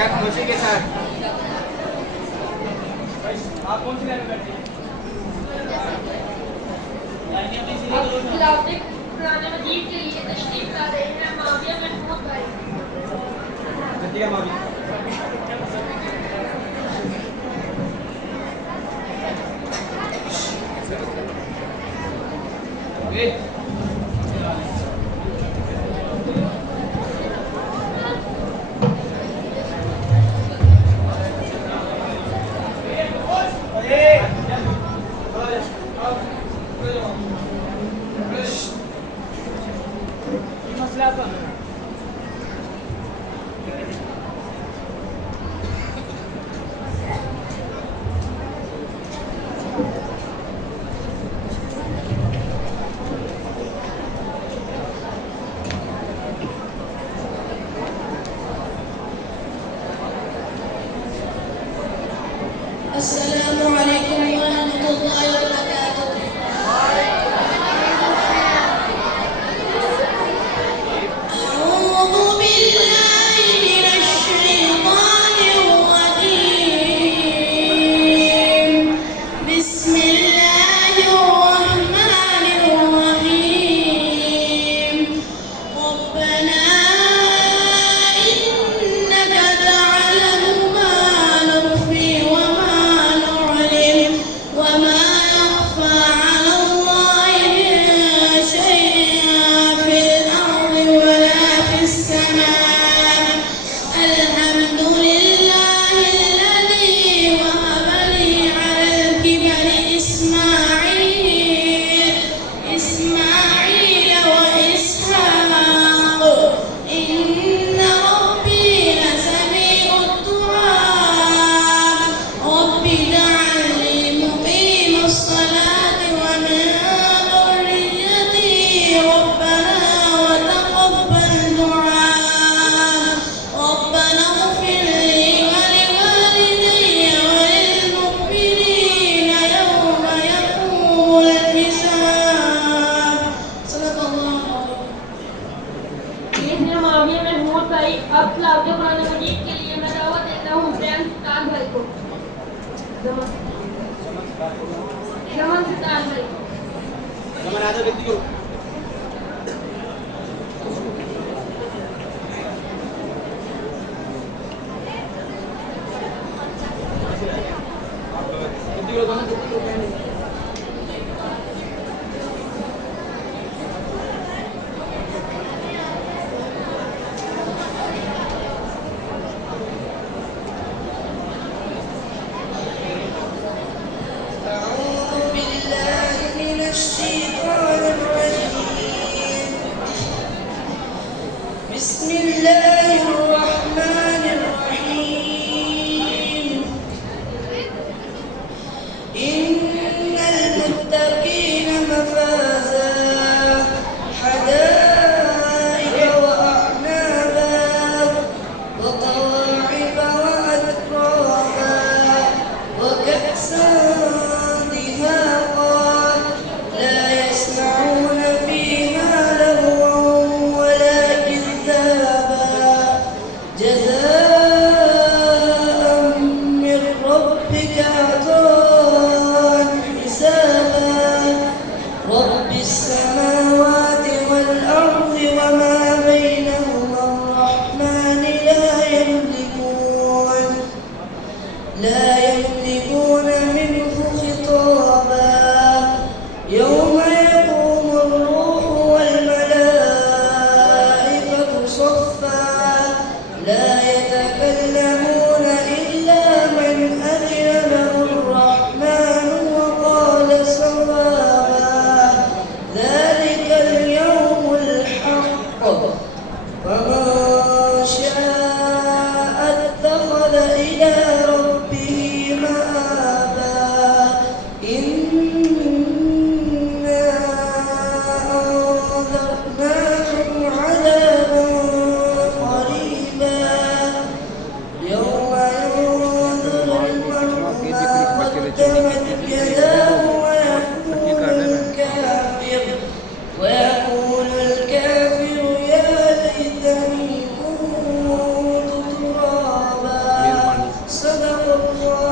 क्या खुशी के साथ आप कौन सी लाइन में बैठे कुरान मजीद के लिए तशरीफ ला रहे हैं माविया महमूद भाई। माविया السلام عليكم ورحمة الله وبركاته. أعوذ بالله من الشيطان الرجيم. بسم الله الرحمن الرحيم. ربنا إنك تعلم ما نخفي وما نعلن وما يخفى على الله من شيء في الأرض ولا في السماء. الحمد لله الذي وهب لي على الكبر إسماعيل وإسحاق إن ربي لسميع الدعاء. رب اجعلني مقيم الصلاة ومن ذريتي ربنا وتقبل دعاء. ربنا اغفر لي ولوالدي وللمؤمنين يوم يقوم الحساب. صدق الله العظيم. इसलिए माविया महमूद भाई अब तिलावत कुरान मजीद के लिए मैं दावत देता हूँ हुसैन सितार भाई को। जमन सितार भाई को। जमन आजा व्यक्ति को أعوذ بالله من الشيطان الرجيم. بسم الله الرحمن الرحيم. إن المتقين مفازا حدائق وأعنابا وكواعب وأترابا وكأسا دهاقا لا يسمعون فيها لغوا ولا كذابا جزاء من ربك عطاء حسابا. رب السماوات والأرض وما بينهما الرحمن لا يملكون منه خطابا. يوم يقوم الروح والملائكة صفا لا يتكلمون إلا من أذن له الرحمن وقال صوابا. ذلك اليوم الحق فمن شاء اتخذ إلى ربه مآبا. إنا أنذرناكم عذابا قريبا الله